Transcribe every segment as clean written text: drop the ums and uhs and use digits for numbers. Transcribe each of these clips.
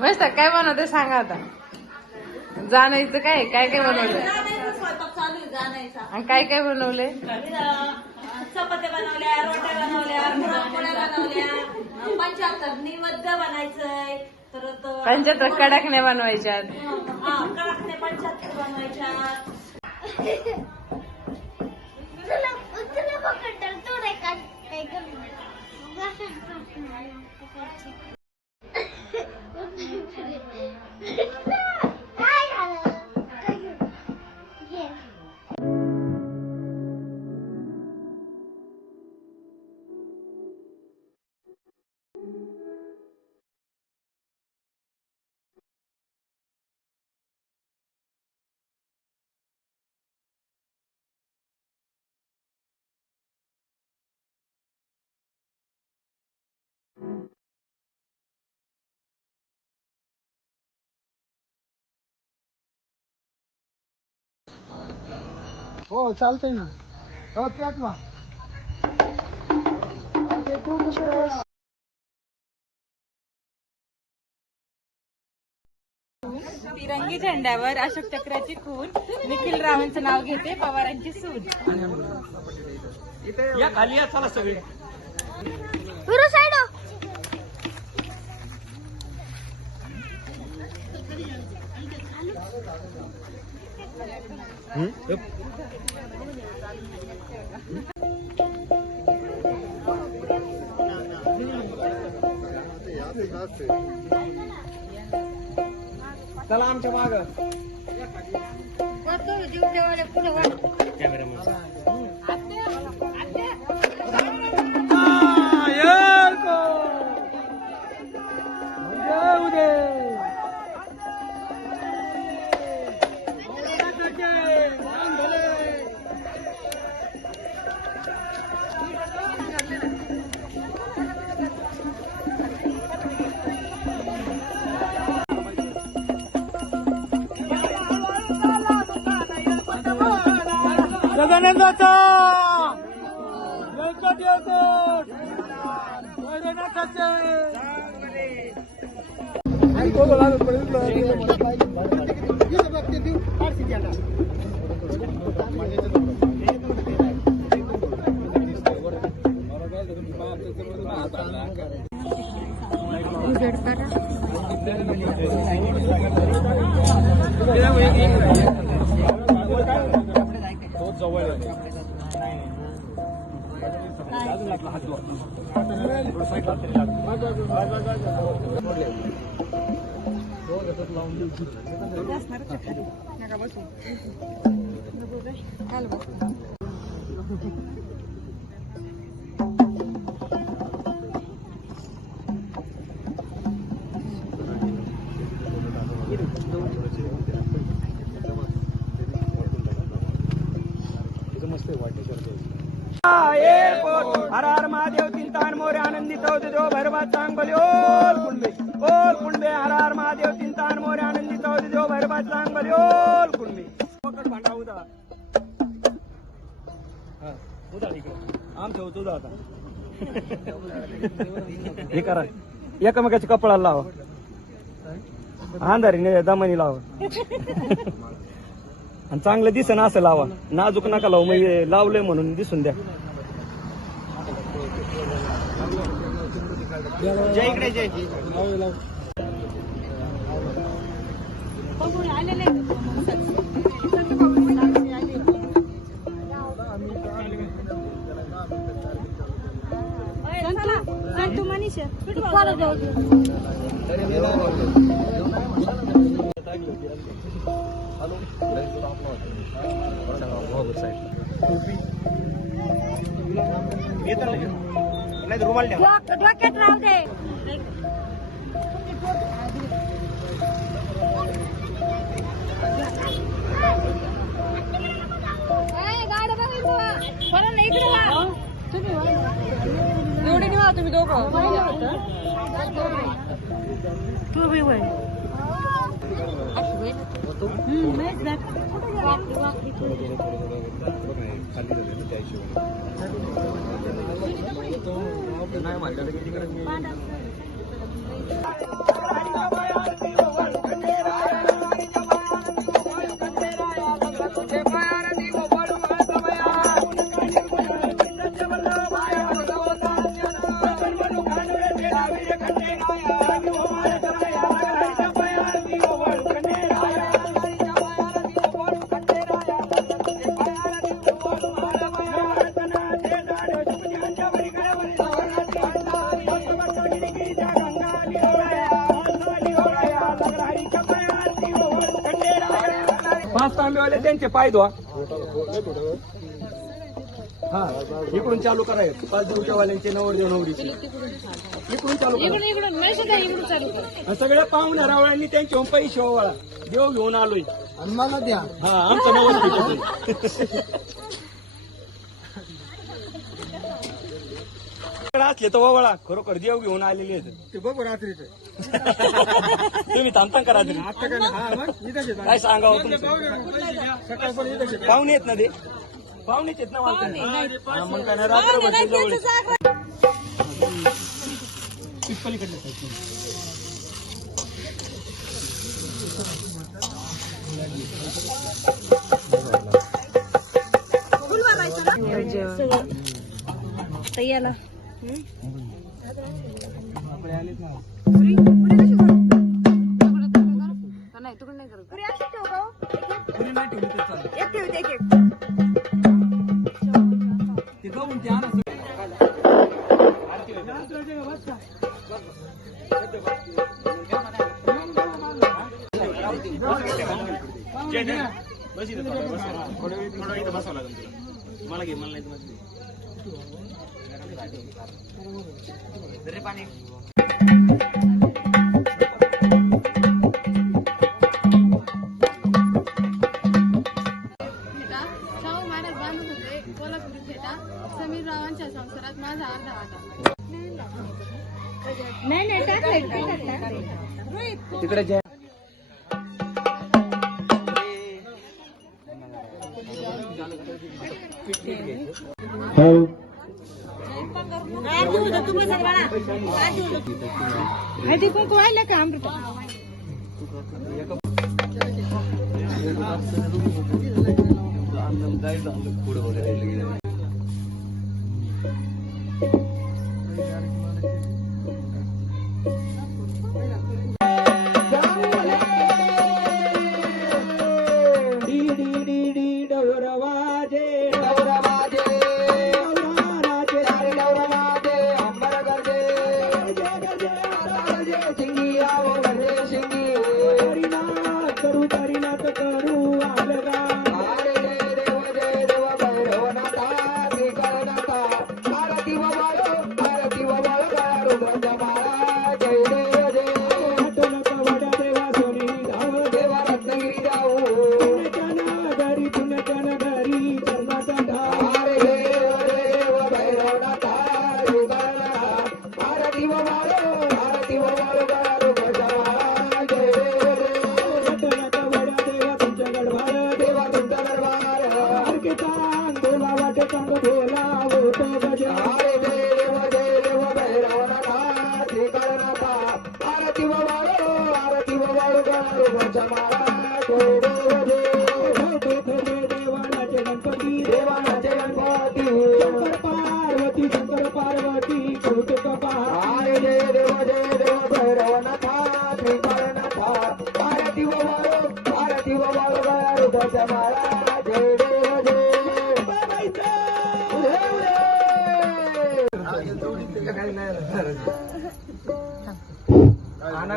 मस्त काय बनवते सांगा आता. जाणायचं काय काय काय बनवलंय आणि काय काय बनवलंय. चपात्या बनवल्या, रोट्या बनवल्या, पुरणपोळ्या बनवल्या, 75 नैवेद्य बनायचंय. तर 75 कडाकण्या बनवायच्यात. कडाकण्या 75 बनवायच्या. हो चालतंय ना. हो त्यात वा तिरंगी झेंड्यावर अशोक चक्राची खून, निखिल रावांचं नाव घेते पवारांची सून. या खाली या चला सगळी. चला आमच्या माग. गजानंदाचा व्यंकट येऊत वैद्यनाथाचे जवळ हर हर महादेव तीन मोरे आनंदित होते देव भैरवात चांग बले ओल कुंडे हर हर महादेव तीन मोरे आनंदित होते देव भैरवात चांग बले ओल कुंडे. पकड भांडा उदा आमच्या होतो उदा आता हे करा एकमेकाच्या कपडाला लावा अंधारी दमनी लावा आणि चांगलं दिसन असं लावा. नाजूक नका लावू म्हणजे लावलंय म्हणून दिसून द्या. जय इकडे जय तू मनीषा नाही रुमाल द्या. डोक्यात राहू दे. एवढी निवा तुम्ही दोघं तू बी वय नाही पाच तांबेवाले त्यांचे पाय धुवा. हा इकडून चालू करायचं. पाच दिवसावाल्यांचे नवरदेव नवरीचे इकडून चालू करा. सगळ्या पाहुण्या रावळ्यांनी त्यांचे पैसे ओवाळा. देव घेऊन आलोय आणि मला द्या. हा आमचं नवस असले तर ओवाळा. खरोखर देव घेऊन आलेले आहेत ते बघू रात्रीच. तुम्ही थांबता करा काय सांगावं तुमचं. पाहुणे आहेत ना ते पाहुणेच आहेत ना मला. मग काय रात्रभर जवळ पलीकडले तयाला मला घे. मला नाही पाणी. शाहू महाराज बांधत होते कोल्हापुरी फेटा. समीर रावांच्या संसारात माझा अर्धा वाटा. नाही टाकलं तिकडे जे हळदी कुंकू वाहिलं का अमृत.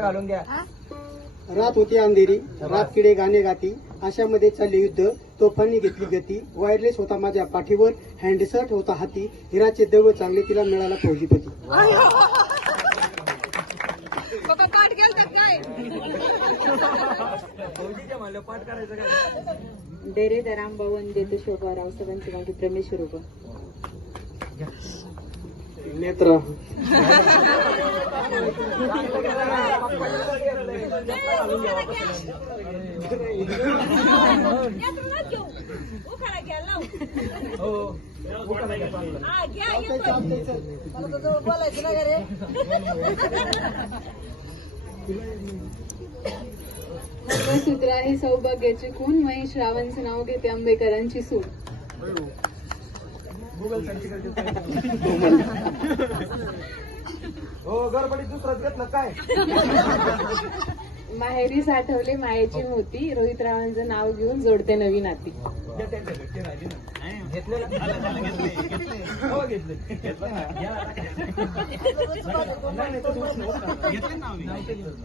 घालून घ्या. रात होती अंधेरी, रात किडे गाणे गाती, अशामध्ये चालले युद्ध, तोफांनी घेतली गती, वायरलेस होता माझ्या पाठीवर, हँडसेट होता हाती, हिराचे दव चांगले तिला मिळाला फौजीपती. पाठ करायचं काय. डेरे दरांबा वंदे तो शोभा राव सगळ्यांची माझी प्रमेश रूप. नेत्र सूत्र आहे सौभाग्याची खून. महेश रावांचं नाव घेते आंबेकरांची सून. हो गडबडीत दुसरंच घेतलं काय. माहेरी साठवले मायेची मोती, रोहित रावांचं नाव घेऊन जोडते नवी नाती.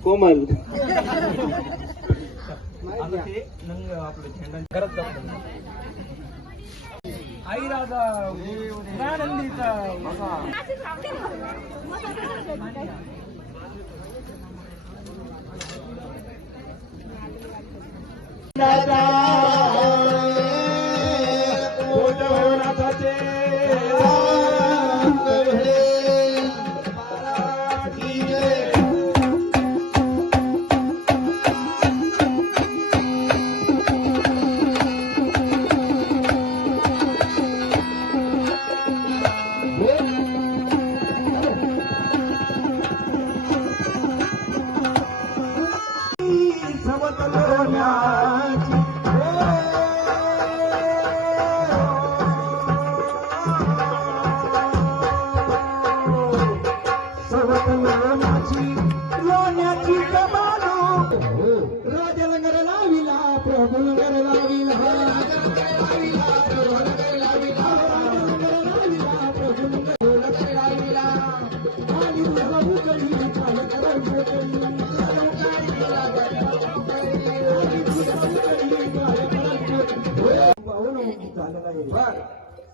कोमल आता ते नंग आपलं झेंडा करत जातो. आई राजा आनंदीचा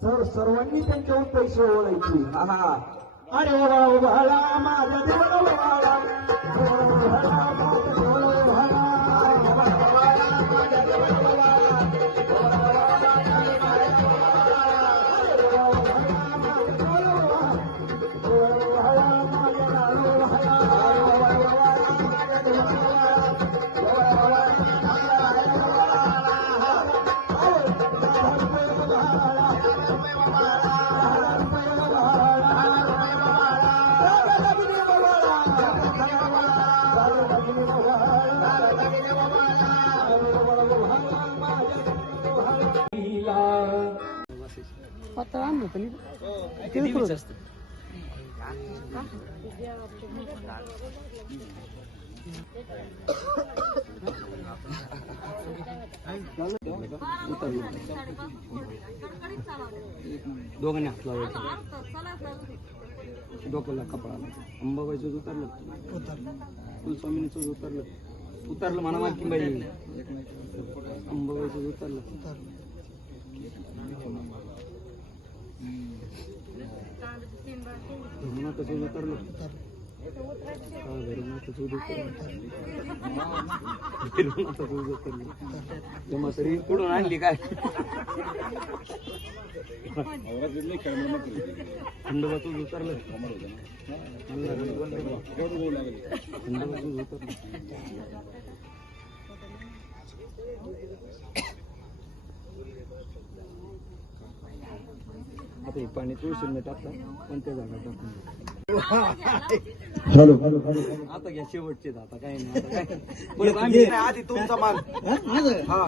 तर सर्वांनी त्यांच्यावर पैसे ओळायचे. हा अरे ओवाळा माझा देवळ ओवाळा, ओवाळा माझा देवळ ओवाळा, ओवाळा माझा देवळ ओवाळा, दोघांनी हात लावायचे, डोक्याला कपडा अंबाबाईचं उतरलं, कुलस्वामीचं उतरलं म्हणा मालकीबाई, अंबाबाईचं उतरलं, धर्मनाथाचं उतरलं, तेव्हा तरी कुठून आणली काय खंडोबाचं उतरलं, खंडोबाचं उतरलं. आता हे पाणी तुळशीने टाकलं कोणत्या जागा टाकून. हॅलो आता घ्या शेवटचे, आता काय नाही, आधी तुमचा माल. हा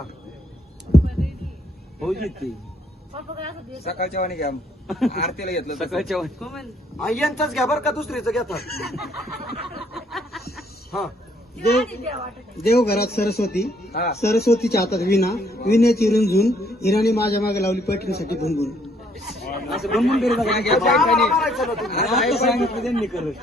हो ती सकाळच्या वाणी घ्या, आरतीला घेतलं सकाळच्या वाणी, यांचाच घ्या बरं का, दुसरीचं घेतात. हा देवघरात सरस्वती, सरस्वतीच्या हातात विणा, विण्याची रुंजून, हिराने माझ्या मागे लावली पैठणीसाठी भुनभुन. असं बनवून सांगितलं त्यांनी करत.